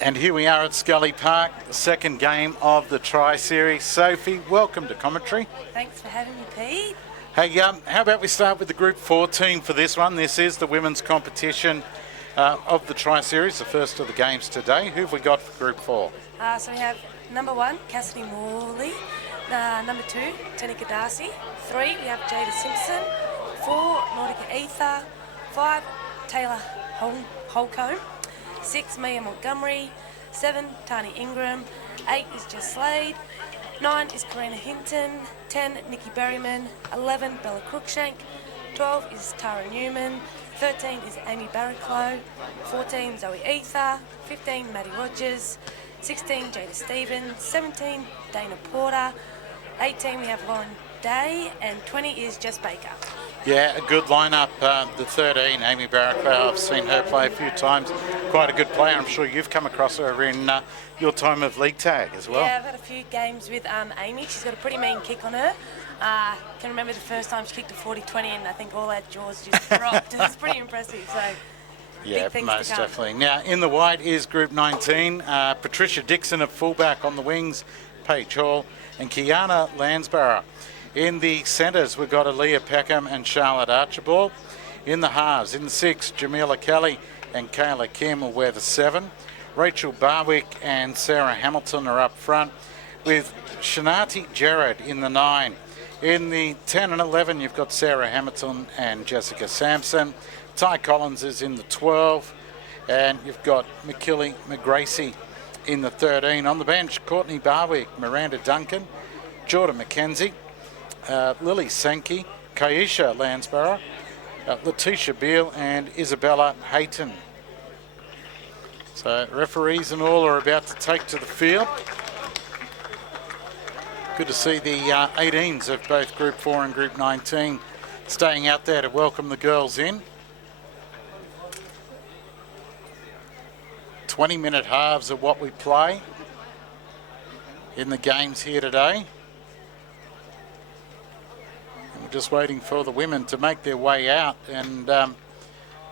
And here we are at Scully Park, the second game of the Tri-Series. Sophie, welcome to commentary. Thanks for having me, Pete. Hey, how about we start with the Group 4 team for this one? This is the women's competition of the Tri-Series, the first of the games today. Who have we got for Group 4? So we have number 1, Cassidy Morley. Number 2, Tenika Darcy. 3, we have Jada Simpson. 4, Nordica Ether. 5, Taylor Holcomb. 6, Mia Montgomery. 7, Tani Ingram. 8 is Jess Slade. 9 is Karina Hinton. 10, Nikki Berryman. 11, Bella Cruikshank. 12 is Tara Newman. 13 is Amy Barraclough. 14, Zoe Ether. 15, Maddie Rogers. 16, Jada Stevens. 17, Dana Porter. 18, we have Lauren Day. And 20 is Jess Baker. Yeah, a good lineup. The 13, Amy Barraclough, I've seen her play a few times. Quite a good player. I'm sure you've come across her in your time of league tag as well. Yeah, I've had a few games with Amy. She's got a pretty mean kick on her. Can remember the first time she kicked a 40-20 and I think all our jaws just dropped. It's pretty impressive. So yeah, most definitely. Now, in the white is Group 19. Patricia Dixon at fullback, on the wings, Paige Hall and Kiana Lansborough. In the centres, we've got Aaliyah Peckham and Charlotte Archibald. In the halves, in the 6, Jamila Kelly and Kayla Kim will wear the 7. Rachel Barwick and Sarah Hamilton are up front, with Shanati Jarrett in the 9. In the 10 and 11, you've got Sarah Hamilton and Jessica Sampson. Ty Collins is in the 12, and you've got McKilly McGracy in the 13. On the bench, Courtney Barwick, Miranda Duncan, Jordan McKenzie, Lily Sankey, Kaisha Lansborough, Letitia Beale and Isabella Hayton. So referees and all are about to take to the field. Good to see the 18s of both Group 4 and Group 19 staying out there to welcome the girls in. 20-minute halves are what we play in the games here today. Just waiting for the women to make their way out, and the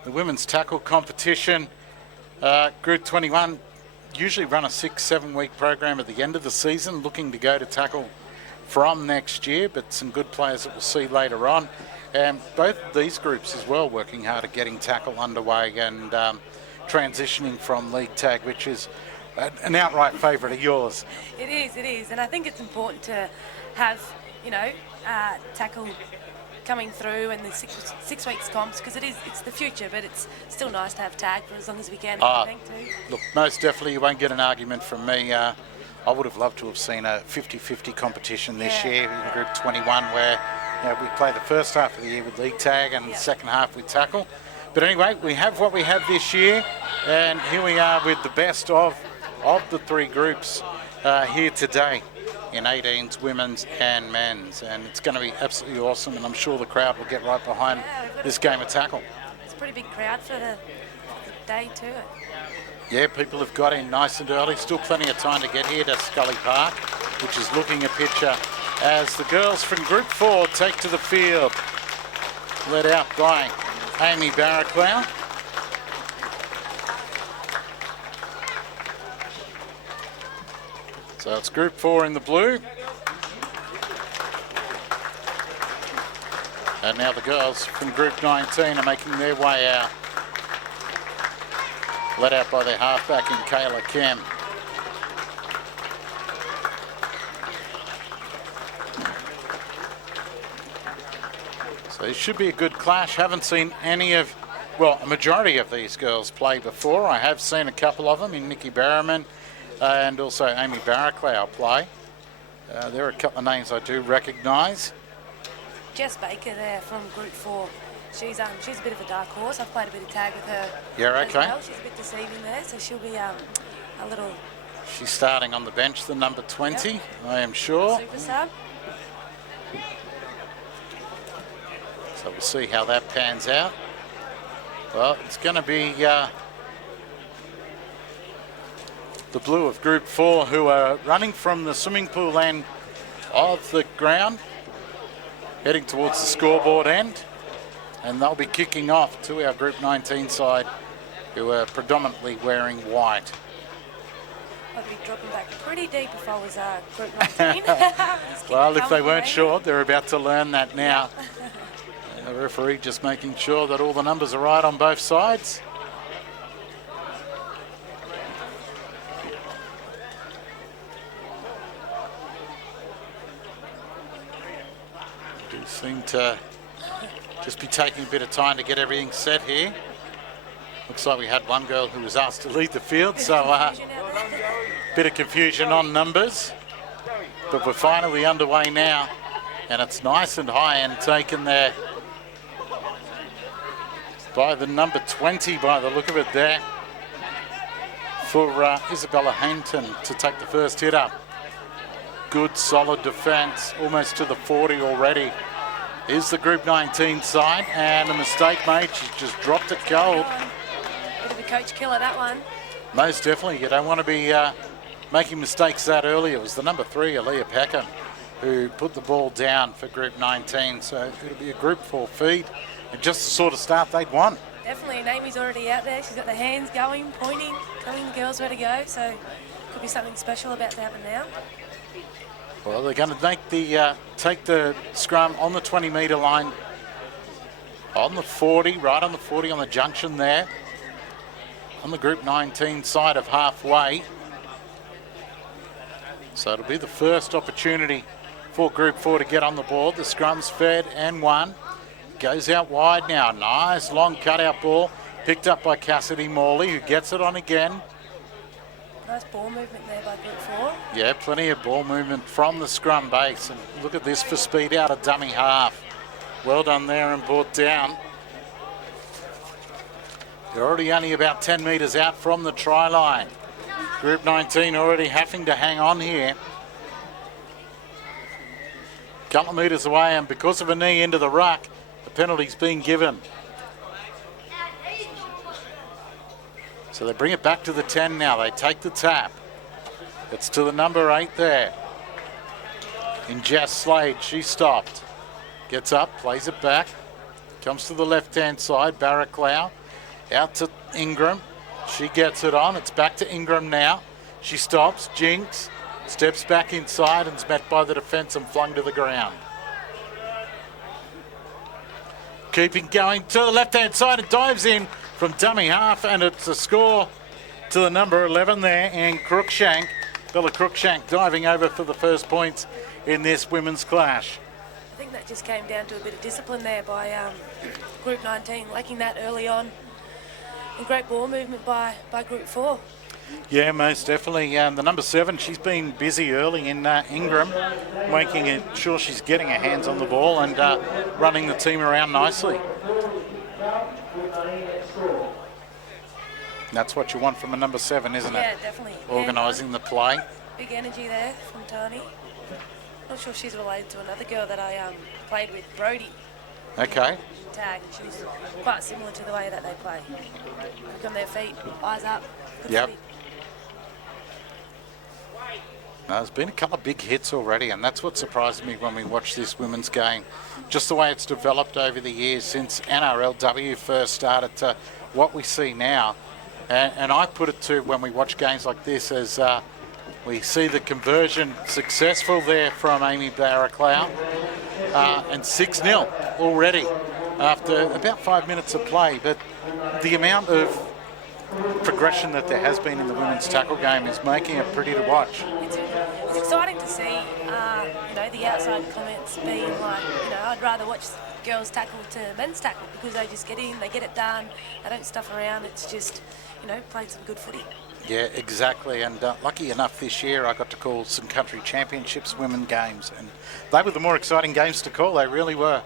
women's tackle competition, Group 21 usually run a 6-7 week program at the end of the season, looking to go to tackle from next year, but some good players that we'll see later on. And both of these groups as well working hard at getting tackle underway and transitioning from league tag, which is an outright favourite of yours. It is, and I think it's important to have, tackle coming through and the six weeks comps, because it's the future, but it's still nice to have tag for as long as we can. I think too. Look, most definitely you won't get an argument from me. I would have loved to have seen a 50-50 competition this year in Group 21, where we play the first half of the year with league tag and the second half with tackle. But anyway, we have what we have this year, and here we are with the best of the three groups here today in 18s, women's and men's, and it's going to be absolutely awesome, and I'm sure the crowd will get right behind this game of tackle. It's a pretty big crowd for the day too. Yeah, people have got in nice and early, still plenty of time to get here to Scully Park, which is looking a picture as the girls from Group 4 take to the field, led out by Amy Barraclough. So it's Group 4 in the blue. And now the girls from Group 19 are making their way out. Led out by their halfback in Kayla Kim. So it should be a good clash. Haven't seen a majority of these girls play before. I have seen a couple of them in Nikki Berriman and also Amy Barraclough play. There are a couple of names I do recognise. Jess Baker there from Group 4. She's a bit of a dark horse. I've played a bit of tag with her. Yeah, okay. Well. She's a bit deceiving there, so she'll be a little... She's starting on the bench, the number 20, yep. I am sure. Super sub. So we'll see how that pans out. Well, it's going to be the blue of Group 4 who are running from the swimming pool end of the ground, heading towards the scoreboard end, and they'll be kicking off to our Group 19 side who are predominantly wearing white. I'd be dropping back pretty deep if I was group 19. Well, if they weren't sure, they're about to learn that now. The referee just making sure that all the numbers are right on both sides. They do seem to just be taking a bit of time to get everything set here. Looks like we had one girl who was asked to lead the field, so bit of confusion on numbers. But we're finally underway now, and it's nice and high and taken there by the number 20 by the look of it there for Isabella Hainton to take the first hit up. Good solid defence, almost to the 40 already. Here's the group 19 side, and a mistake made. She's just dropped it cold. Bit of a coach killer, that one. Most definitely. You don't want to be making mistakes that early. It was the number 3, Aaliyah Peckham, who put the ball down for group 19. So it'll be a group 4 feed. And just the sort of start they'd want. Definitely. Amy's already out there. She's got the hands going, pointing, telling the girls where to go. So could be something special about to happen now. Well, they're going to make take the scrum on the 20-metre line, on the 40, right on the 40 on the junction there, on the group 19 side of halfway. So it'll be the first opportunity for group 4 to get on the board. The scrum's fed and won. Goes out wide now. Nice long cutout ball picked up by Cassidy Morley, who gets it on again. Nice ball movement there by group 4. Yeah, plenty of ball movement from the scrum base. And look at this for speed out of dummy half. Well done there and brought down. They're already only about 10 metres out from the try line. Group 19 already having to hang on here. Couple of metres away, and because of a knee into the ruck, the penalty's been given. So they bring it back to the 10 now. They take the tap. It's to the number 8 there. In Jess Slade, she stopped. Gets up, plays it back. Comes to the left-hand side, Barraclough. Out to Ingram. She gets it on. It's back to Ingram now. She stops, Jinx. Steps back inside and is met by the defence and flung to the ground. Keeping going to the left-hand side, it dives in from dummy half, and it's a score to the number 11 there, and Cruikshank, Bella Cruikshank, diving over for the first points in this women's clash. I think that just came down to a bit of discipline there by group 19, lacking that early on, and great ball movement by group 4. Yeah, most definitely. The number 7, she's been busy early in Ingram, making sure she's getting her hands on the ball and running the team around nicely. That's what you want from a number 7, isn't it? Yeah, definitely. Organising the play. Big energy there from Tani. Not sure if she's related to another girl that I played with, Brody. Okay. Tag. She's quite similar to the way that they play. Look on their feet, eyes up. Yep. Now, there's been a couple of big hits already, and that's what surprised me when we watched this women's game. Just the way it's developed over the years since NRLW first started to what we see now. And I put it to when we watch games like this as we see the conversion successful there from Amy Barraclough, and 6-0 already after about 5 minutes of play. But the amount of progression that there has been in the women's tackle game is making it pretty to watch. It's exciting to see, the outside comments being like, I'd rather watch girls tackle to men's tackle because they just get in, they get it done, they don't stuff around. It's just, played some good footy. Yeah, exactly. And lucky enough this year I got to call some country championships women games, and they were the more exciting games to call. They really were.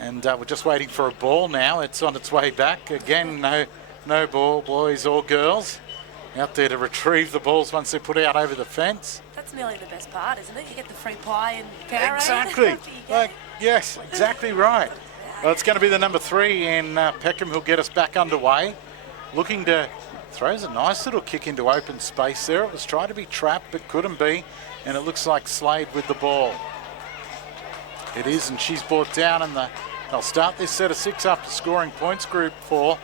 And we're just waiting for a ball now. It's on its way back. Again, no ball, boys or girls. Out there to retrieve the balls once they're put out over the fence. That's nearly the best part, isn't it? You get the free pie and Powerade. Exactly. Yes, exactly right. Well, it's going to be the number 3 in Peckham who'll get us back underway. Looking to, throws a nice little kick into open space there. It was trying to be trapped but couldn't be. And it looks like Slade with the ball. It is, and she's brought down, and they'll start this set of 6 after scoring points, group 4.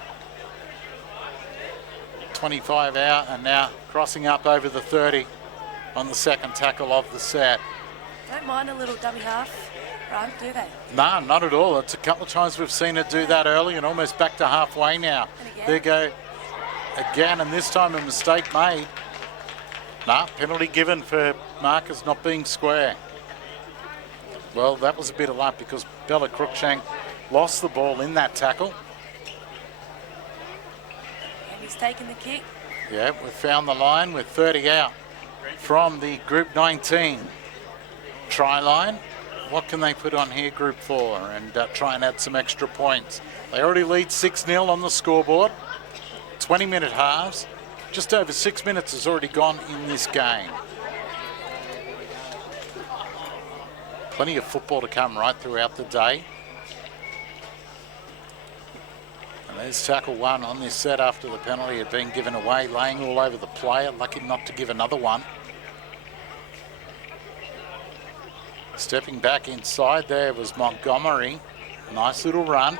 25 out, and now crossing up over the 30 on the second tackle of the set. Don't mind a little dummy half run, do they? No, not at all. It's a couple of times we've seen it do that early and almost back to halfway now. There you go again, and this time a mistake made. Nah, penalty given for Marcus not being square. Well, that was a bit of luck because Bella Cruikshank lost the ball in that tackle. And he's taken the kick. Yeah, we've found the line with 30 out from the Group 19 try line. What can they put on here, Group 4, and try and add some extra points? They already lead 6-0 on the scoreboard. 20-minute halves. Just over 6 minutes has already gone in this game. Plenty of football to come right throughout the day. And there's tackle one on this set after the penalty had been given away, laying all over the player, lucky not to give another one. Stepping back inside there was Montgomery. Nice little run.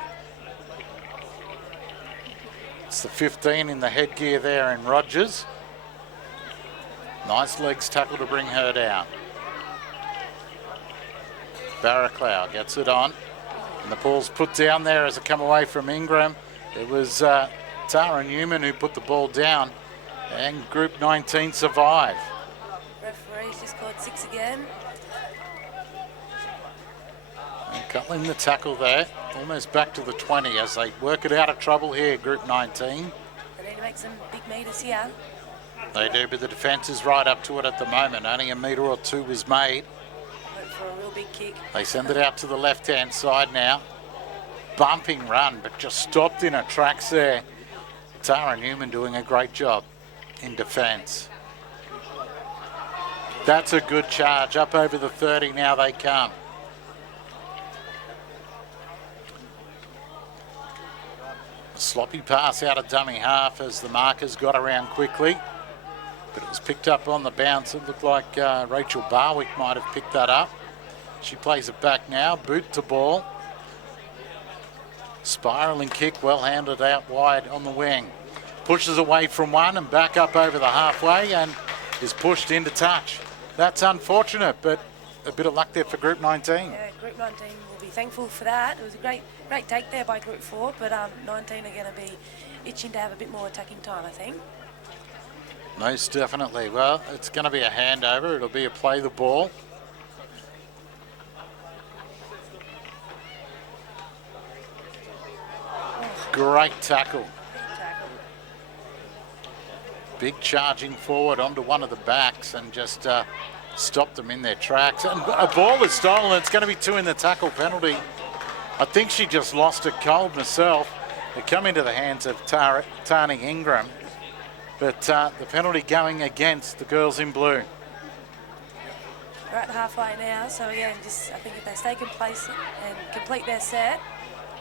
It's the 15 in the headgear there in Rogers. Nice legs tackle to bring her down. Barraclough gets it on. And the ball's put down there as it come away from Ingram. It was Tara Newman who put the ball down. And Group 19 survive. Referee's just called 6 again. And Cutling the tackle there, almost back to the 20 as they work it out of trouble here, Group 19. They need to make some big meters here. They do, but the defence is right up to it at the moment. Only a metre or two was made. Went for a real big kick. They send it out to the left-hand side now. Bumping run, but just stopped in her tracks there. Tara Newman doing a great job in defence. That's a good charge. Up over the 30 now they come. Sloppy pass out of dummy half as the markers got around quickly, but it was picked up on the bounce. It looked like Rachel Barwick might have picked that up. She plays it back now, boot to ball. Spiralling kick, well handled out wide on the wing. Pushes away from one and back up over the halfway and is pushed into touch. That's unfortunate, but a bit of luck there for Group 19. Yeah, Group 19 will be thankful for that. It was a great take there by Group 4, but 19 are going to be itching to have a bit more attacking time, I think. Most definitely. Well, it's going to be a handover. It'll be a play the ball. Great tackle. Big charging forward onto one of the backs and just stopped them in their tracks. And a ball is stolen. It's going to be 2 in the tackle penalty. I think she just lost it cold herself. They come into the hands of Tani Ingram. But the penalty going against the girls in blue. We're at halfway now, so again, I think if they stay in place and complete their set,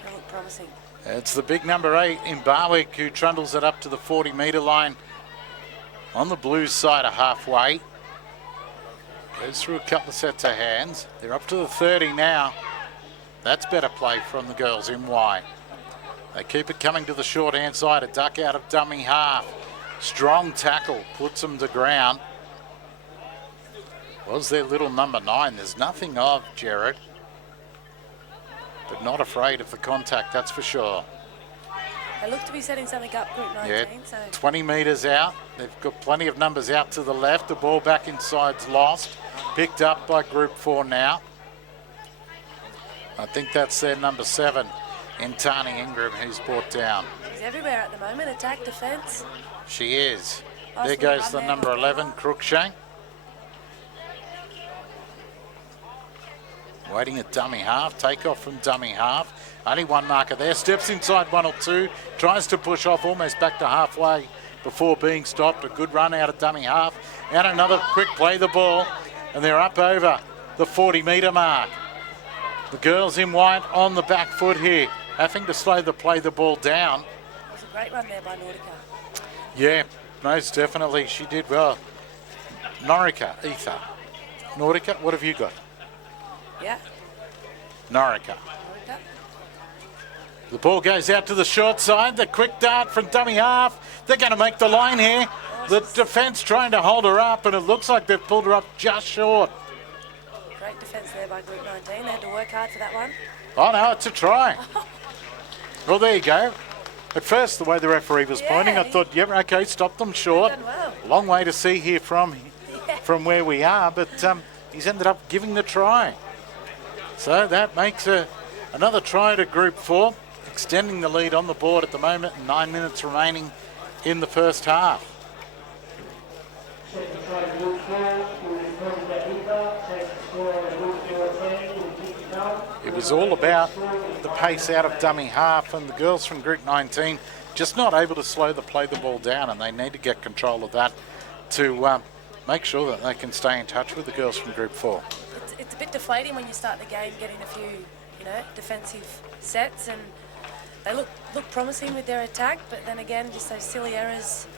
it'll look promising. It's the big number 8 in Barwick who trundles it up to the 40-metre line on the Blues side of halfway. Goes through a couple of sets of hands. They're up to the 30 now. That's better play from the girls in wide. They keep it coming to the short-hand side. A duck out of dummy half. Strong tackle puts them to ground. Was their little number 9. There's nothing of Jared, but not afraid of the contact, that's for sure. They look to be setting something up, Group 19. Yeah, so 20 metres out. They've got plenty of numbers out to the left. The ball back inside's lost. Picked up by Group 4 now. I think that's their number 7 in Tani Ingram, who's brought down. She's everywhere at the moment, attack, defence. She is. Nice there goes the there. number 11, Cruikshank. Waiting at dummy half, takeoff from dummy half. Only one marker there, steps inside 1 or 2, tries to push off almost back to halfway before being stopped. A good run out of dummy half. And another quick play the ball, and they're up over the 40-metre mark. The girls in white on the back foot here, having to slow the play the ball down. It was a great run there by Nordica. Yeah, most definitely. She did well. Norika, Ether. Nordica, what have you got? Yeah. Norika. Nordica. The ball goes out to the short side. The quick dart from dummy half. They're going to make the line here. The defence trying to hold her up, and it looks like they've pulled her up just short. Great defence there by Group 19. They had to work hard for that one. Oh, no, it's a try. Well, there you go. At first, the way the referee was pointing, I thought, yeah, okay, stop them short. Well. Long way to see here from where we are, but he's ended up giving the try. So that makes another try to Group 4, extending the lead on the board at the moment. 9 minutes remaining in the first half. It was all about the pace out of dummy half, and the girls from Group 19 just not able to play the ball down, and they need to get control of that to make sure that they can stay in touch with the girls from Group 4. It's a bit deflating when you start the game getting a few, defensive sets, and they look promising with their attack, but then again, just those silly errors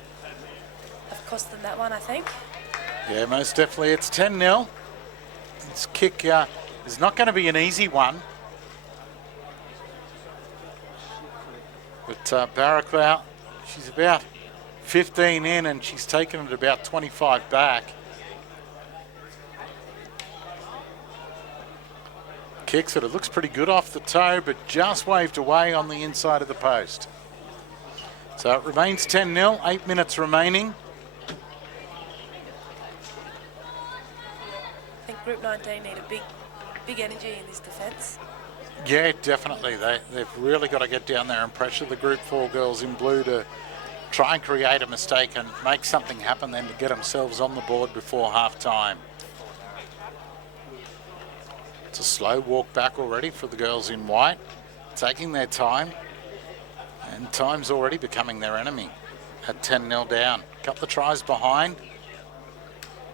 have cost them that one, I think. Yeah, most definitely. It's 10-0. This kick is not going to be an easy one. But Barraclough, she's about 15 in, and she's taken it about 25 back. Kicks it. It looks pretty good off the toe, but just waved away on the inside of the post. So it remains 10-0, 8 minutes remaining. I think Group 19 need a big energy in this defence. Yeah, definitely. They've really got to get down there and pressure the Group 4 girls in blue to try and create a mistake and make something happen then to get themselves on the board before half-time. It's a slow walk back already for the girls in white, taking their time, and time's already becoming their enemy at 10-0 down. A couple of tries behind,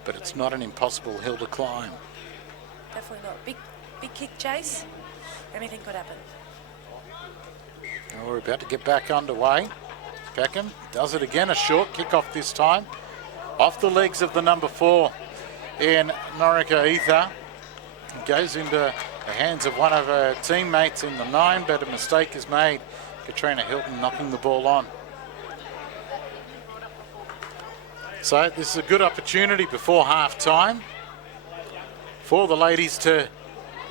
but it's not an impossible hill to climb. Definitely not. Big kick chase. Anything could happen. Well, we're about to get back underway. Peckham does it again, a short kick off this time. Off the legs of the number 4 in Norika Ether. Goes into the hands of one of her teammates in the 9, but a mistake is made. Katrina Hilton knocking the ball on. So this is a good opportunity before half-time for the ladies to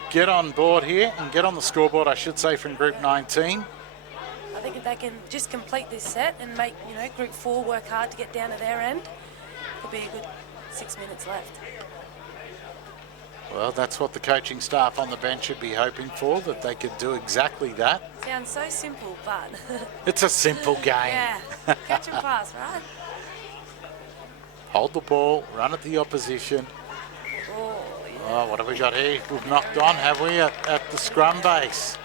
get on board here and get on the scoreboard, I should say, from Group 19. I think if they can just complete this set and make, Group 4 work hard to get down to their end, could be a good 6 minutes left. Well, that's what the coaching staff on the bench should be hoping for, that they could do exactly that. Sounds so simple, but... It's a simple game. Yeah, catch and pass, right? Hold the ball, run at the opposition. Oh, what have we got here? We've knocked on, have we, at the scrum base?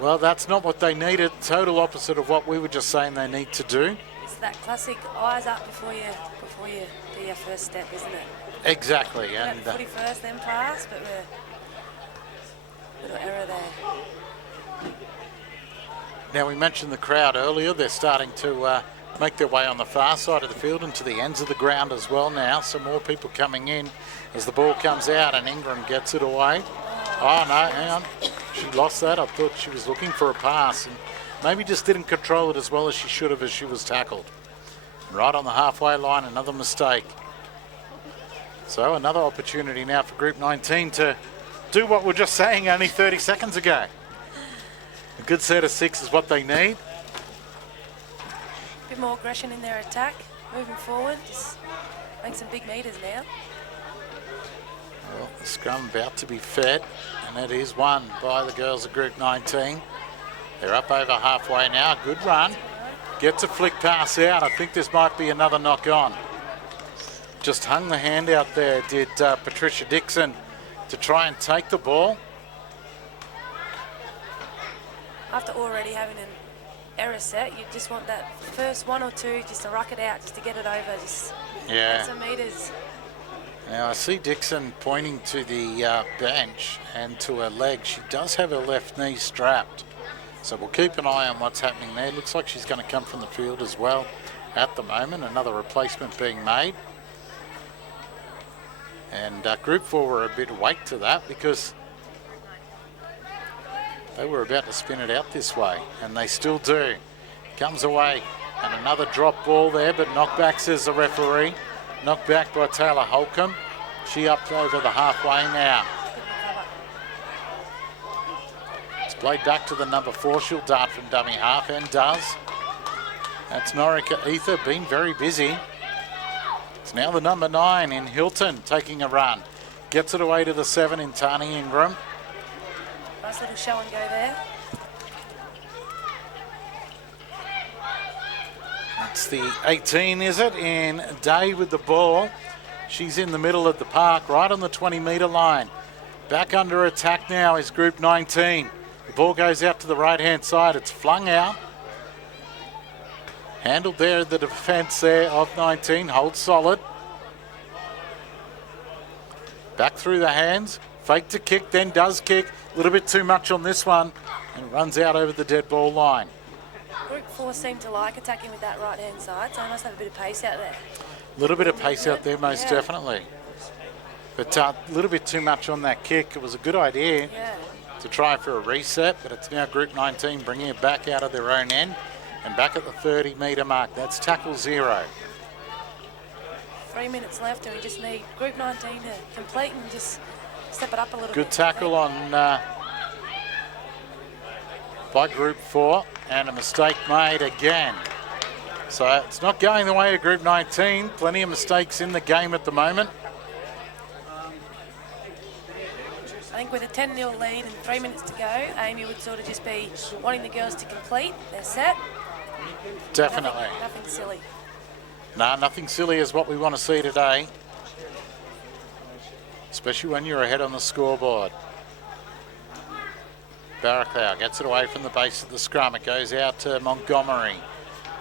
Well, that's not what they needed. Total opposite of what we were just saying they need to do. It's that classic eyes up before you do your first step, isn't it? Exactly. And footy first, then pass, but we're a little error there. Now, we mentioned the crowd earlier. They're starting to make their way on the far side of the field and to the ends of the ground as well now. Some more people coming in as the ball comes out and Ingram gets it away. Oh, no, hang on. She lost that. I thought she was looking for a pass and maybe just didn't control it as well as she should have as she was tackled. Right on the halfway line, another mistake. So another opportunity now for Group 19 to do what we were just saying only 30 seconds ago. A good set of 6 is what they need. A bit more aggression in their attack, moving forward, just make some big meters now. Well, the scrum about to be fed, and that is won by the girls of Group 19. They're up over halfway now. Good run. Gets a flick pass out. I think this might be another knock on. Just hung the hand out there, did Patricia Dixon, to try and take the ball. After already having an error set, you just want that first 1 or 2 just to ruck it out, just to get it over, just make some meters. Now I see Dixon pointing to the bench and to her leg. She does have her left knee strapped. So we'll keep an eye on what's happening there. Looks like she's going to come from the field as well at the moment. Another replacement being made. And Group 4 were a bit awake to that because They were about to spin it out this way, and they still do. Comes away, and another drop ball there, but knockback, says the referee. Knocked back by Taylor Holcomb. She up over the halfway now. It's played back to the number 4. She'll dart from dummy half, and does. That's Norica Ether, been very busy. It's now the number 9 in Hilton taking a run. Gets it away to the 7 in Tani Ingram. Nice little show and go there. That's the 18, is it? In Day with the ball. She's in the middle of the park, right on the 20-metre line. Back under attack now is Group 19. The ball goes out to the right-hand side. It's flung out. Handled there, the defence there of 19. Holds solid. Back through the hands. Fake to kick, then does kick. A little bit too much on this one. And runs out over the dead ball line. Group 4 seem to like attacking with that right-hand side, so they must have a bit of pace out there. A little bit of pace out there, most definitely. But a little bit too much on that kick. It was a good idea to try for a reset, but it's now Group 19 bringing it back out of their own end and back at the 30-metre mark. That's tackle 0. 3 minutes left, and we just need Group 19 to complete and just step it up a little bit. Good tackle on by Group 4, and a mistake made again. So it's not going the way of Group 19. Plenty of mistakes in the game at the moment. I think with a 10-0 lead and 3 minutes to go, Amy would sort of just be wanting the girls to complete their set. Definitely. Nothing silly. No, nothing silly is what we want to see today. Especially when you're ahead on the scoreboard. Barraclough gets it away from the base of the scrum. It goes out to Montgomery.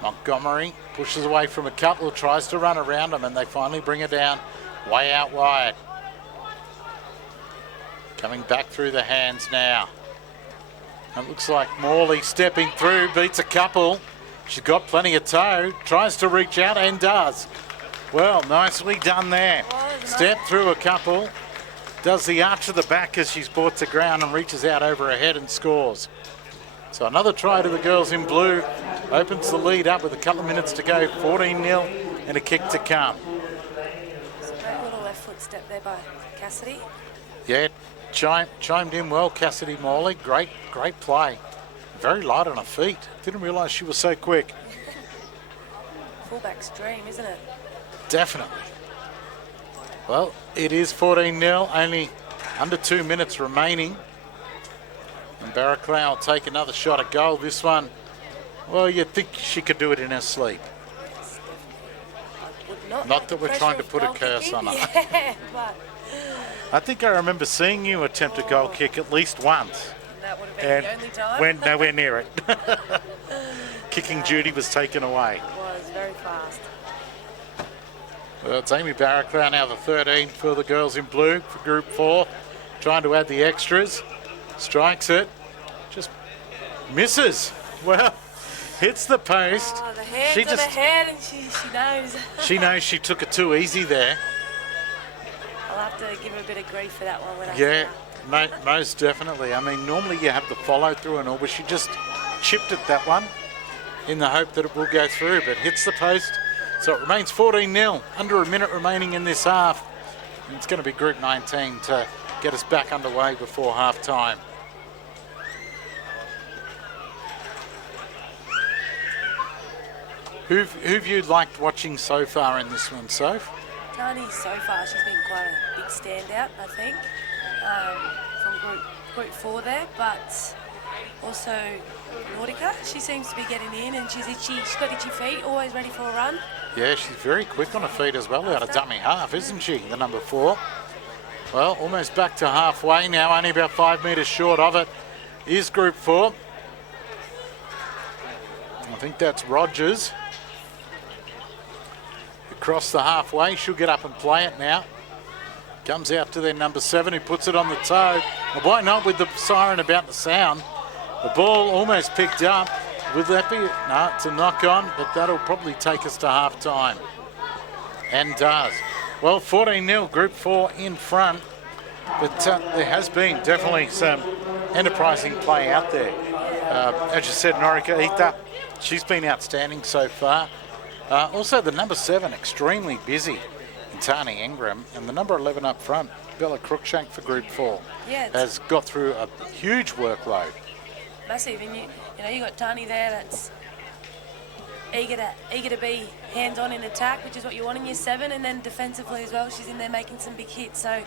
Montgomery pushes away from a couple, tries to run around them, and they finally bring it down way out wide. Coming back through the hands now. It looks like Morley stepping through, beats a couple. She's got plenty of toe, tries to reach out and does. Well, nicely done there. Step through a couple. Does the arch of the back as she's brought to ground and reaches out over her head and scores. So another try to the girls in blue. Opens the lead up with a couple of minutes to go. 14-0 and a kick to come. It's a great little left foot step there by Cassidy. Yeah, chimed in well, Cassidy Morley. Great play. Very light on her feet. Didn't realise she was so quick. Fullback's dream, isn't it? Definitely. Well, it is 14-0, only under 2 minutes remaining. And Barraclough will take another shot at goal. This one, well, you'd think she could do it in her sleep. Not that we're trying to put a curse on her. Yeah, but I think I remember seeing you attempt a goal kick at least once. that would have been the only time. Went nowhere near it. Kicking duty was taken away. It was very fast. Well, it's Amy Barraclough now, the 13 for the girls in blue for Group 4. Trying to add the extras. Strikes it. Just misses. Well, hits the post. Oh, the hands on the head, and she knows. She knows she took it too easy there. I'll have to give her a bit of grief for that one. When I see her. Most definitely. I mean, normally you have the follow through and all, but she just chipped at that one in the hope that it will go through, but hits the post. So it remains 14-0, under a minute remaining in this half. And it's going to be Group 19 to get us back underway before half time. Who've you liked watching so far in this one, Soph? Tani, so far, she's been quite a big standout, I think, from Group 4 there, but also Nordica, she seems to be getting in, and she's got itchy feet, always ready for a run. Yeah, she's very quick on her feet as well, out of dummy half, isn't she, the number 4? Well, almost back to halfway now, only about 5 metres short of it is Group 4. I think that's Rogers. Across the halfway, she'll get up and play it now. Comes out to their number 7, who puts it on the toe. Well, why not with the siren about the sound? The ball almost picked up. Would that be? No, it's a knock on, but that'll probably take us to half time. And does. Well, 14-0, Group 4 in front. But there has been definitely some enterprising play out there. As you said, Norika Ether, she's been outstanding so far. Also, the number 7, extremely busy in Tani Ingram, and the number 11 up front, Bella Cruikshank for Group 4, has got through a huge workload. Massive, and you got Tani there that's eager to be hands-on in attack, which is what you want in your 7, and then defensively as well, she's in there making some big hits. So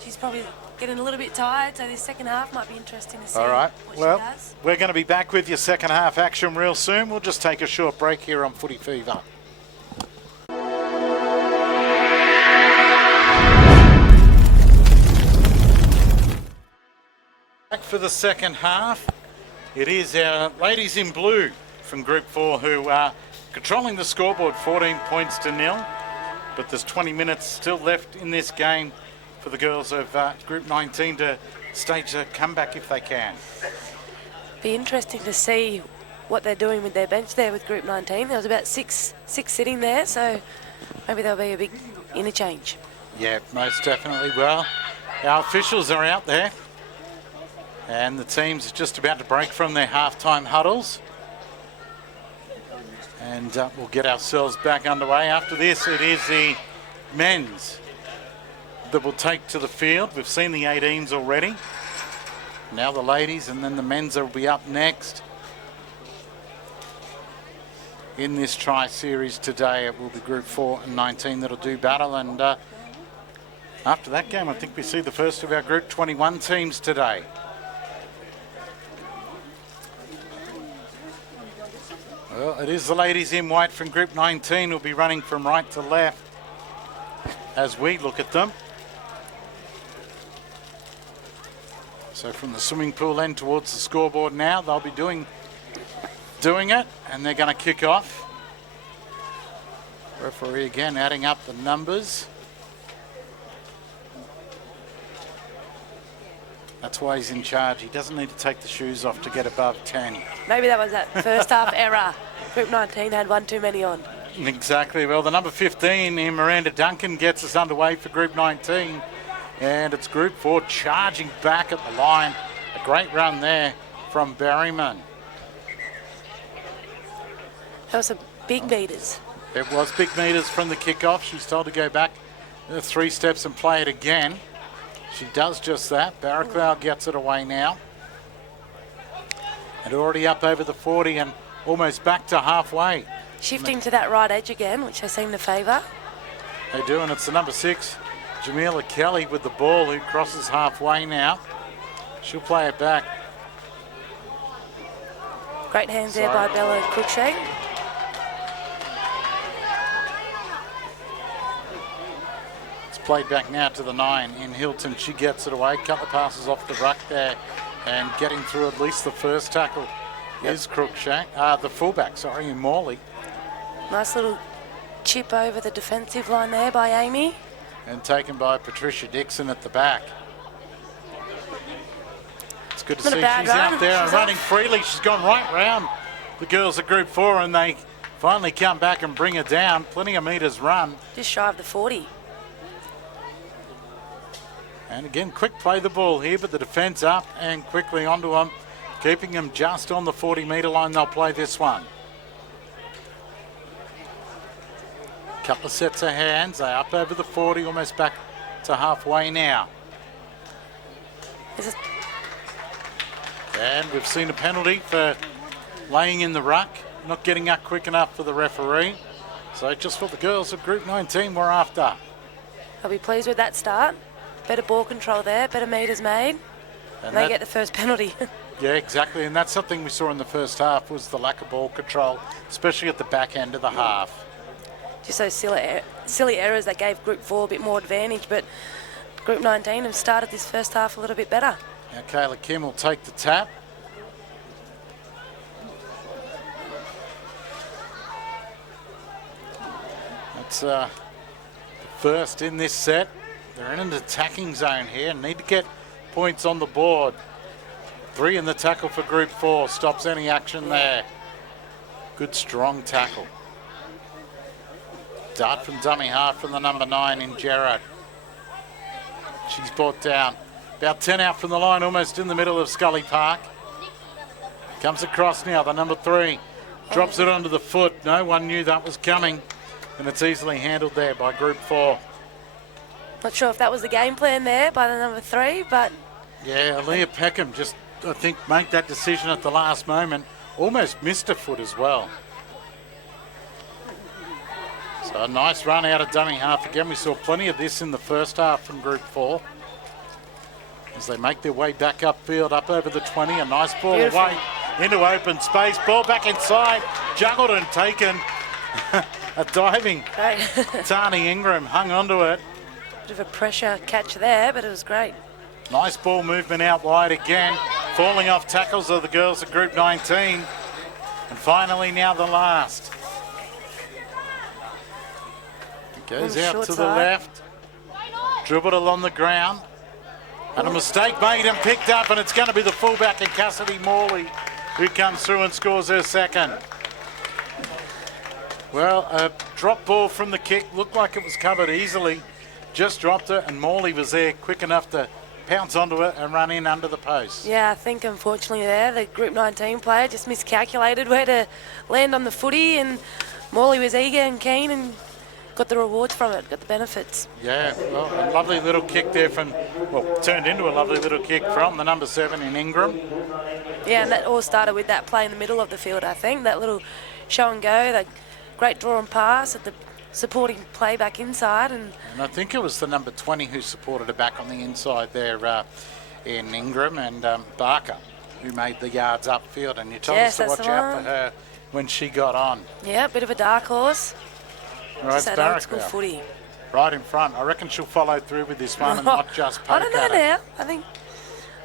she's probably getting a little bit tired, so this second half might be interesting to see. All right, what well, she does. We're going to be back with your second half action real soon. We'll just take a short break here on Footy Fever. Back for the second half. It is our ladies in blue from Group 4 who are controlling the scoreboard, 14 points to 0. But there's 20 minutes still left in this game for the girls of Group 19 to stage a comeback if they can. Be interesting to see what they're doing with their bench there with Group 19. There was about six sitting there, so maybe there'll be a big interchange. Yeah, most definitely. Well, our officials are out there, and the team's just about to break from their halftime huddles. And we'll get ourselves back underway. After this, it is the men's that will take to the field. We've seen the 18s already. Now the ladies, and then the men's will be up next. In this tri-series today, it will be Group 4 and 19 that'll do battle. And after that game, I think we see the first of our Group 21 teams today. Well, it is the ladies in white from Group 19 who'll be running from right to left as we look at them. So from the swimming pool end towards the scoreboard now, they'll be doing it, and they're going to kick off. Referee again adding up the numbers. That's why he's in charge. He doesn't need to take the shoes off to get above 10. Maybe that was that first half error. Group 19 had one too many on. Exactly. Well, the number 15 in Miranda Duncan gets us underway for Group 19. And it's Group 4 charging back at the line. A great run there from Berryman. That was some big meters. It was big meters from the kickoff. She's told to go back 3 steps and play it again. She does just that. Barraclough gets it away now. And already up over the 40 and almost back to halfway. Shifting to that right edge again, which they seem to favour. They do, and it's the number 6, Jamila Kelly, with the ball, who crosses halfway now. She'll play it back. Great hands there by Bella Cruikshank. Played back now to the 9 in Hilton. She gets it away. Couple of passes off the ruck there, and getting through at least the first tackle is Cruikshank. The fullback, in Morley. Nice little chip over the defensive line there by Amy. And taken by Patricia Dixon at the back. It's good to see she's out there and running freely. She's gone right round the girls of Group 4, and they finally come back and bring her down. Plenty of metres run. Just shy of the 40. And again, quick play the ball here, but the defence up and quickly onto them, keeping them just on the 40-metre line. They'll play this one. Couple of sets of hands. They're up over the 40, almost back to halfway now. And we've seen a penalty for laying in the ruck, not getting up quick enough for the referee. So just what the girls of Group 19 were after. I'll be pleased with that start. Better ball control there, better meters made, and they get the first penalty. Yeah, exactly, and that's something we saw in the first half, was the lack of ball control, especially at the back end of the half. Just those silly errors that gave Group 4 a bit more advantage, but Group 19 have started this first half a little bit better. Now Kayla Kim will take the tap. That's the first in this set. They're in an attacking zone here and need to get points on the board. 3 in the tackle for Group 4. Stops any action there. Good strong tackle. Dart from dummy half from the number 9 in Gerard. She's brought down. About 10 out from the line, almost in the middle of Scully Park. Comes across now, the number 3. Drops it onto the foot. No one knew that was coming. And it's easily handled there by Group 4. Not sure if that was the game plan there by the number 3, but... Yeah, Aaliyah Peckham just, I think, made that decision at the last moment. Almost missed a foot as well. So a nice run out of dummy half. Again, we saw plenty of this in the first half from Group 4. As they make their way back upfield, up over the 20. A nice ball away into open space. Ball back inside. Juggled and taken. A diving Tani Ingram hung onto it. Bit of a pressure catch there, but it was great. Nice ball movement out wide again. Falling off tackles of the girls at Group 19. And finally now the last. It goes out to the left. Dribbled along the ground. And a mistake made and picked up, and it's going to be the fullback in Cassidy Morley who comes through and scores her second. Well, a drop ball from the kick. Looked like it was covered easily. Just dropped it, and Morley was there quick enough to pounce onto it and run in under the post. Yeah, I think unfortunately there, the Group 19 player just miscalculated where to land on the footy, and Morley was eager and keen and got the rewards from it, got the benefits. Yeah, well, a lovely little kick there from, well, turned into a lovely little kick from the number 7 in Ingram. Yeah, and that all started with that play in the middle of the field, I think. That little show and go, that great draw and pass at the supporting play back inside. And I think it was the number 20 who supported it back on the inside there in Ingram, and Barker, who made the yards upfield. And you told us to watch out for her when she got on. Yeah, a bit of a dark horse. Right, just that old school footy. Right in front. I reckon she'll follow through with this one and not just poke I don't know now. I think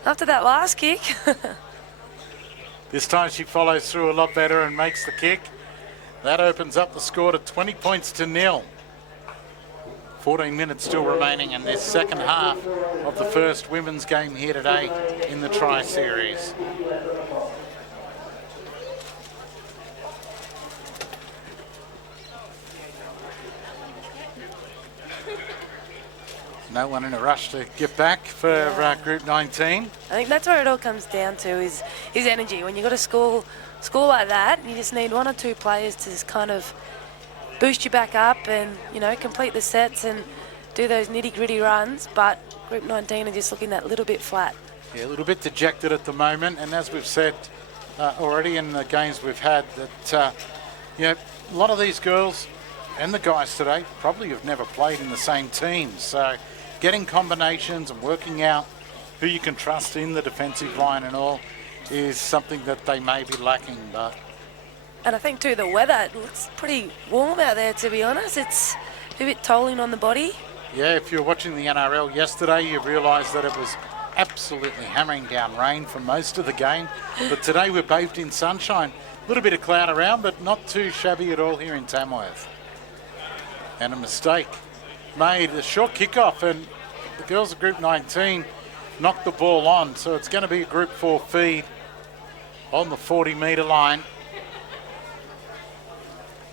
after that last kick. This time she follows through a lot better and makes the kick. That opens up the score to 20 points to 0. 14 minutes still remaining in this second half of the first women's game here today in the Tri-Series. No one in a rush to get back for Group 19. I think that's where it all comes down to is energy. When you've got a school like that, you just need 1 or 2 players to just kind of boost you back up and, you know, complete the sets and do those nitty-gritty runs. But Group 19 are just looking that little bit flat. Yeah, a little bit dejected at the moment. And as we've said already in the games we've had, that, you know, a lot of these girls and the guys today probably have never played in the same team. So getting combinations and working out who you can trust in the defensive line and all is something that they may be lacking. And I think too the weather, it looks pretty warm out there, to be honest. It's a bit tolling on the body. Yeah, if you're watching the NRL yesterday, you realised that it was absolutely hammering down rain for most of the game. But today we're bathed in sunshine. A little bit of cloud around, but not too shabby at all here in Tamworth. And a mistake made, a short kickoff, and the girls of Group 19 knocked the ball on. So it's going to be a Group 4 feed on the 40-metre line.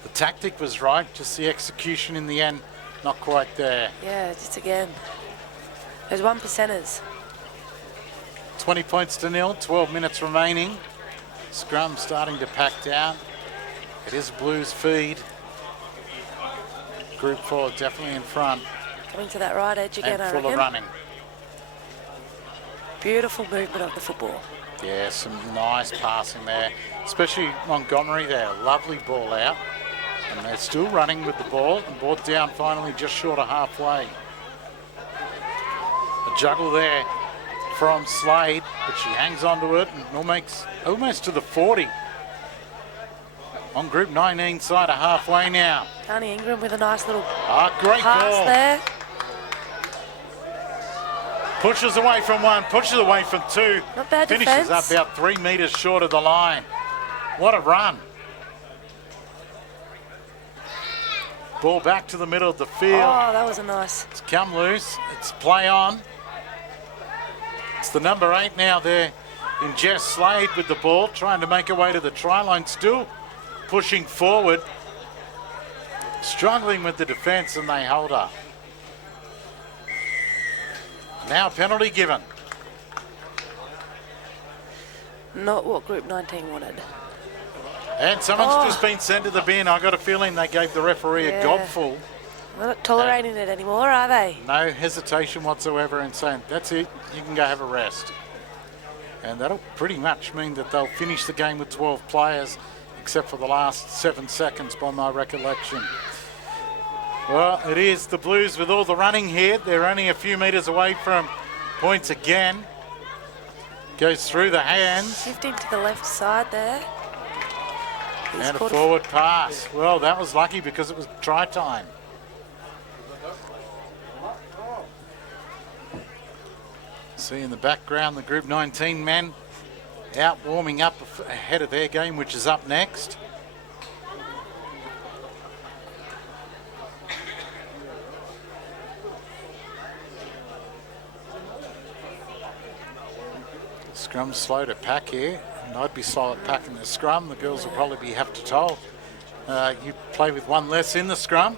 The tactic was right, just the execution in the end, not quite there. Yeah, just again, those 1%ers. 20 points to 0, 12 minutes remaining. Scrum starting to pack down. It is Blues feed. Group 4 definitely in front. Coming to that right edge again, and I full reckon. of running. Beautiful movement of the football. Yeah, some nice passing there, especially Montgomery there. Lovely ball out. And they're still running with the ball and brought down finally just short of halfway. A juggle there from Slade, but she hangs onto it and almost to the 40. On Group 19 side of halfway now. Tani Ingram with a nice little great pass ball there. Pushes away from 1, pushes away from 2. Not bad Finishes defense. up about 3 metres short of the line. What a run. Ball back to the middle of the field. Oh, that was a nice. It's come loose. It's play on. It's the number 8 now there in Jess Slade with the ball, trying to make her way to the try line. Still pushing forward. Struggling with the defence, and they hold up. Now a penalty given. Not what Group 19 wanted. And someone's just been sent to the bin. I got a feeling they gave the referee a gobful. They're not tolerating it anymore, are they? No hesitation whatsoever in saying, that's it, you can go have a rest. And that'll pretty much mean that they'll finish the game with 12 players, except for the last 7 seconds by my recollection. Well, it is the Blues with all the running here. They're only a few metres away from points again. Goes through the hands. Shifting to the left side there. And a forward pass. Well, that was lucky because it was try time. See in the background the Group 19 men out warming up ahead of their game, which is up next. Scrum's slow to pack here, and I'd be slow at packing the scrum. The girls will probably have to told. You play with one less in the scrum.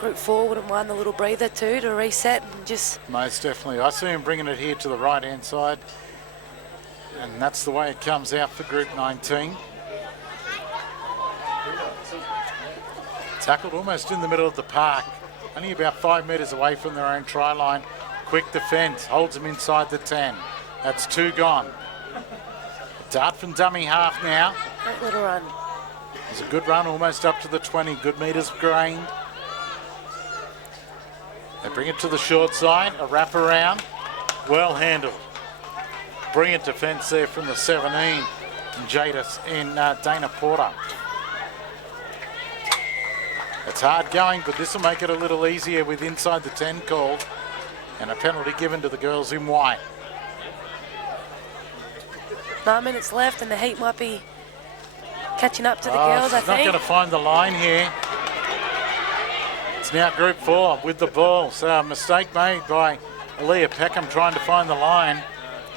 Group 4 wouldn't mind a little breather too to reset and just... Most definitely. I see him bringing it here to the right-hand side, and that's the way it comes out for Group 19. Tackled almost in the middle of the park, only about 5 metres away from their own try line. Quick defence, holds them inside the 10. That's 2 gone. Dart from dummy half now. Great little run. It's a good run, almost up to the 20. Good metres gained. They bring it to the short side, a wrap around. Well handled. Brilliant defence there from the 17 in Dana Porter. It's hard going, but this will make it a little easier with inside the 10 called and a penalty given to the girls in white. 9 minutes left and the heat might be catching up to the girls, I think. Not going to find the line here. It's now Group 4 with the ball. So a mistake made by Aaliyah Peckham trying to find the line.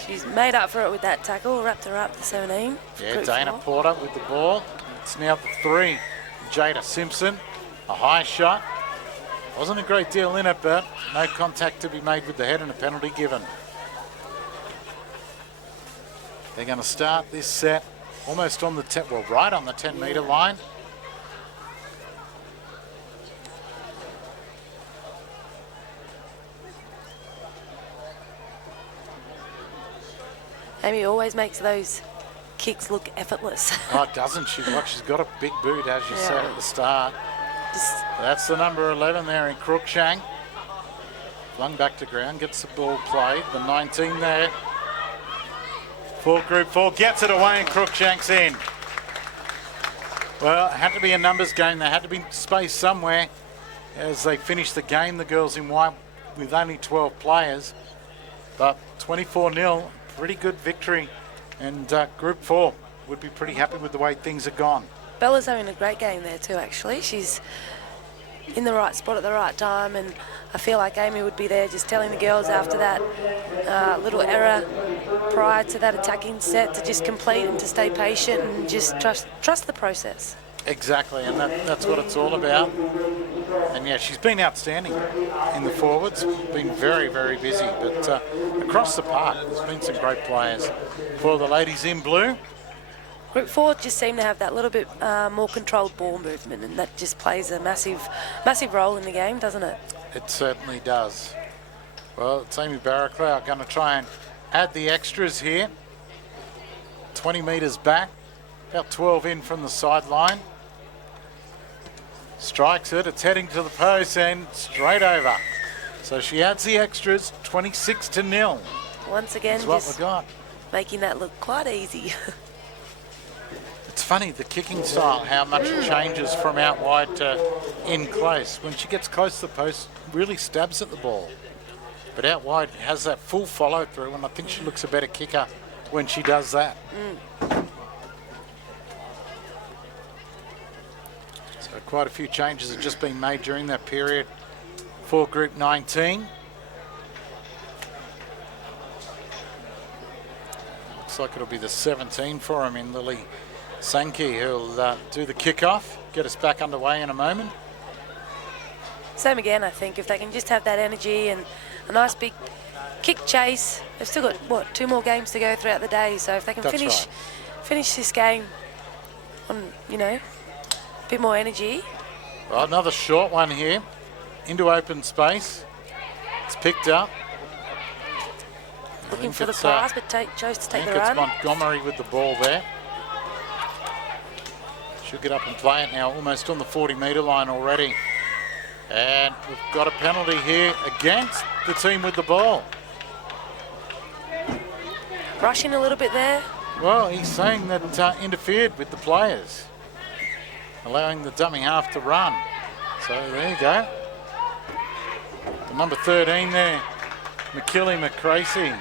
She's made up for it with that tackle, wrapped her up the 17. Yeah, Dana Porter with the ball. It's now the 3. Jada Simpson, a high shot. Wasn't a great deal in it, but no contact to be made with the head and a penalty given. They're going to start this set almost on the 10, well, right on the 10-metre line. Amy always makes those kicks look effortless. Oh, doesn't she? What, she's got a big boot, as you said at the start. That's the number 11 there in Crookshank. Flung back to ground, gets the ball played. The 19 there. For Group 4, gets it away and Crookshank's in. Well, it had to be a numbers game. There had to be space somewhere as they finished the game, the girls in white, with only 12 players. But 24-0, pretty good victory. And Group 4 would be pretty happy with the way things have gone. Bella's having a great game there too, actually. She's in the right spot at the right time, and I feel like Amy would be there just telling the girls after that little error prior to that attacking set to just complete and to stay patient and just trust the process. Exactly, and that's what it's all about. And yeah, she's been outstanding in the forwards, been very, very busy. But across the park, there's been some great players. For the ladies in blue, Group 4 just seem to have that little bit more controlled ball movement, and that just plays a massive role in the game, doesn't it? It certainly does. Well, it's Amy Barraclough going to try and add the extras here. 20 metres back, about 12 in from the sideline. Strikes it, it's heading to the post and straight over. So she adds the extras, 26-0. Once again, that's what we got. Making that look quite easy. It's funny, the kicking style, how much it changes from out wide to in close. When she gets close to the post, really stabs at the ball. But out wide has that full follow through, and I think she looks a better kicker when she does that. So quite a few changes have just been made during that period for Group 19. Looks like it'll be the 17 for him in Lily Sankey, who'll do the kick-off, get us back underway in a moment. Same again, I think. If they can just have that energy and a nice big kick chase. They've still got, what, 2 more games to go throughout the day. So if they can finish this game on, you know, a bit more energy. Well, another short one here into open space. It's picked up. Looking for the pass, but chose to take the run. I think it's Montgomery with the ball there. Should get up and play it now, almost on the 40-metre line already. And we've got a penalty here against the team with the ball. Rushing a little bit there. Well, he's saying that interfered with the players, allowing the dummy half to run. So there you go. The number 13 there, McGracy,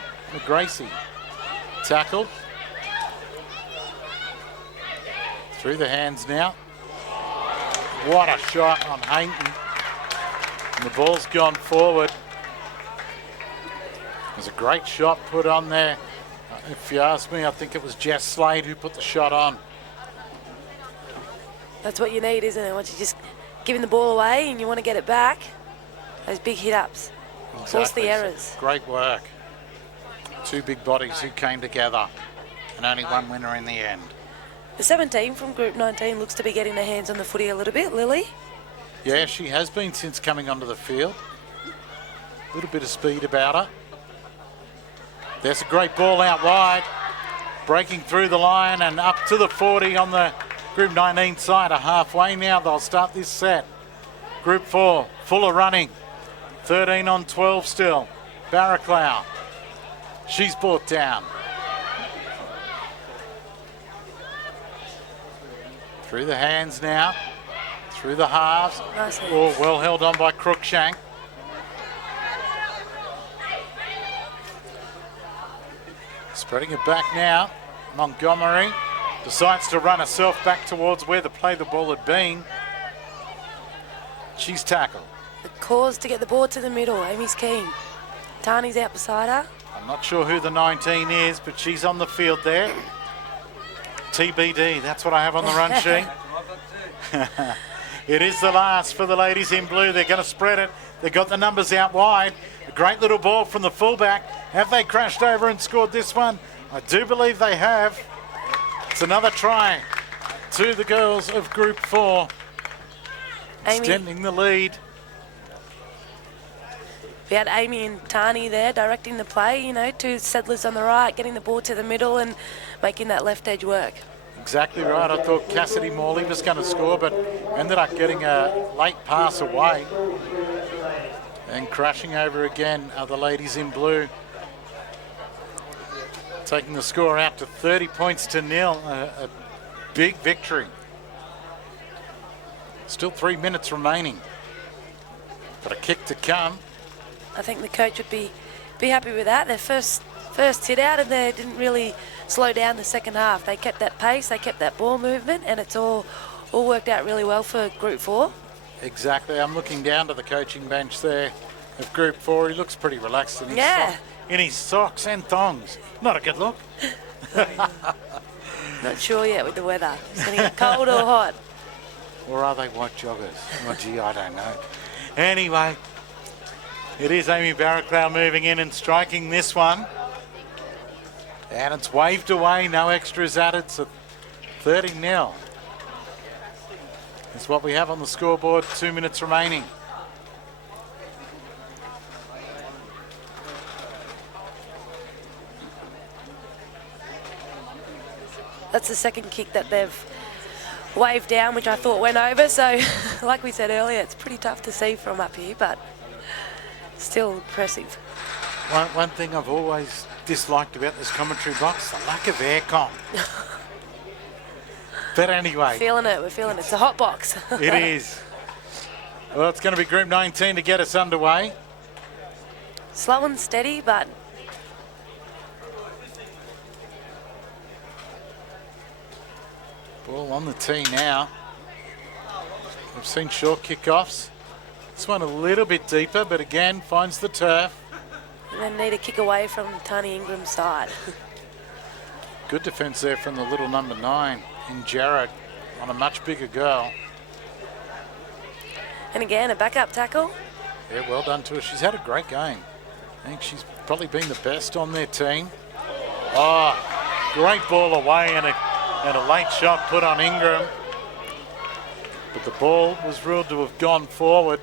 tackled. Through the hands now. What a shot on Hayton. And the ball's gone forward. There's a great shot put on there. If you ask me, I think it was Jess Slade who put the shot on. That's what you need, isn't it? Once you're just giving the ball away and you want to get it back, those big hit-ups. Exactly. Force the errors. Great work. 2 big bodies who came together, and only one winner in the end. The 17 from Group 19 looks to be getting her hands on the footy a little bit, Lily. Yeah, she has been since coming onto the field. A little bit of speed about her. There's a great ball out wide, breaking through the line and up to the 40 on the Group 19 side. Halfway now, they'll start this set. Group 4, Fuller running. 13 on 12 still. Barraclough. She's brought down. Through the hands now. Through the halves. Nice. Oh, well held on by Crookshank. Spreading it back now. Montgomery decides to run herself back towards where the ball had been. She's tackled. The cause to get the ball to the middle. Amy's keen. Tani's out beside her. I'm not sure who the 19 is, but she's on the field there. TBD, that's what I have on the run sheet. It is the last for the ladies in blue. They're going to spread it. They've got the numbers out wide. A great little ball from the fullback. Have they crashed over and scored this one? I do believe they have. It's another try to the girls of Group 4. Amy. Extending the lead. We had Amy and Tani there directing the play, you know, 2 settlers on the right, getting the ball to the middle and making that left edge work. Exactly right. I thought Cassidy Morley was going to score, but ended up getting a late pass away. And crashing over again are the ladies in blue. Taking the score out to 30 points to 0. A big victory. Still 3 minutes remaining. Got a kick to come. I think the coach would be happy with that. Their first hit out, and they didn't really slow down the second half. They kept that pace, they kept that ball movement, and it's all worked out really well for Group 4. Exactly. I'm looking down to the coaching bench there of Group 4. He looks pretty relaxed in his socks and thongs. Not a good look. Not sure yet with the weather. It's going to get cold or hot. Or are they white joggers? Oh, gee, I don't know. Anyway, it is Amy Barraclough moving in and striking this one. And it's waved away, no extras added, so 30-0. That's what we have on the scoreboard, 2 minutes remaining. That's the second kick that they've waved down, which I thought went over. So, like we said earlier, it's pretty tough to see from up here, but still impressive. One thing I've always disliked about this commentary box, the lack of aircon. But anyway. We're feeling it. It's a hot box. It is. Well, it's going to be Group 19 to get us underway. Slow and steady, but ball on the tee now. We've seen short kickoffs. This one a little bit deeper, but again finds the turf. And then need a kick away from Tani Ingram's side. Good defence there from the little number 9 in Jarrett on a much bigger girl. And again, a backup tackle. Yeah, well done to her. She's had a great game. I think she's probably been the best on their team. Oh, great ball away and a late shot put on Ingram. But the ball was ruled to have gone forward.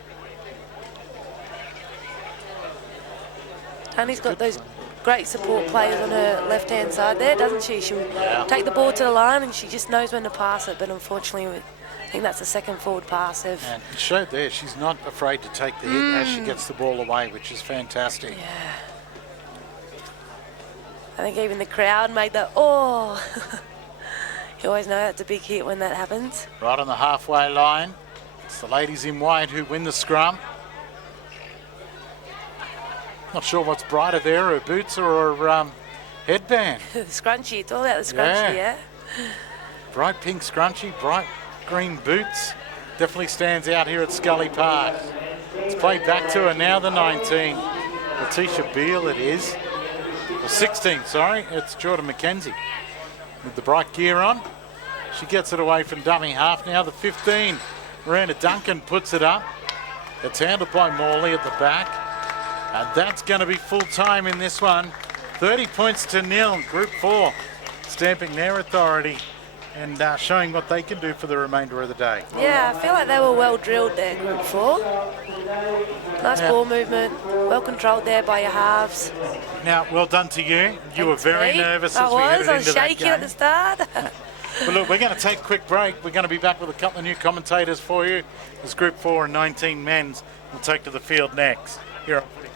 Tony's got those great support players on her left-hand side there, doesn't she? She'll take the ball to the line and she just knows when to pass it, but unfortunately, I think that's the second forward pass. And it showed there, she's not afraid to take the hit as she gets the ball away, which is fantastic. Yeah. I think even the crowd made that, oh. You always know that's a big hit when that happens. Right on the halfway line. It's the ladies in white who win the scrum. Not sure what's brighter there, her boots or her headband. The scrunchie, it's all about the scrunchie, yeah? Bright pink scrunchie, bright green boots. Definitely stands out here at Scully Park. It's played back to her now, the 19. Letitia Beale it is. Or 16, sorry. It's Jordan McKenzie with the bright gear on. She gets it away from dummy half now. The 15, Miranda Duncan puts it up. It's handled by Morley at the back. And that's going to be full time in this one. 30 points to nil. Group 4 stamping their authority and showing what they can do for the remainder of the day. Yeah, I feel like they were well drilled there, Group 4. Nice ball movement, well controlled there by your halves. Now, well done to you. You were very nervous as we headed into that game. I was shaking at the start. Well, look, we're going to take a quick break. We're going to be back with a couple of new commentators for you as Group 4 and 19 men's will take to the field next. Here on Footy.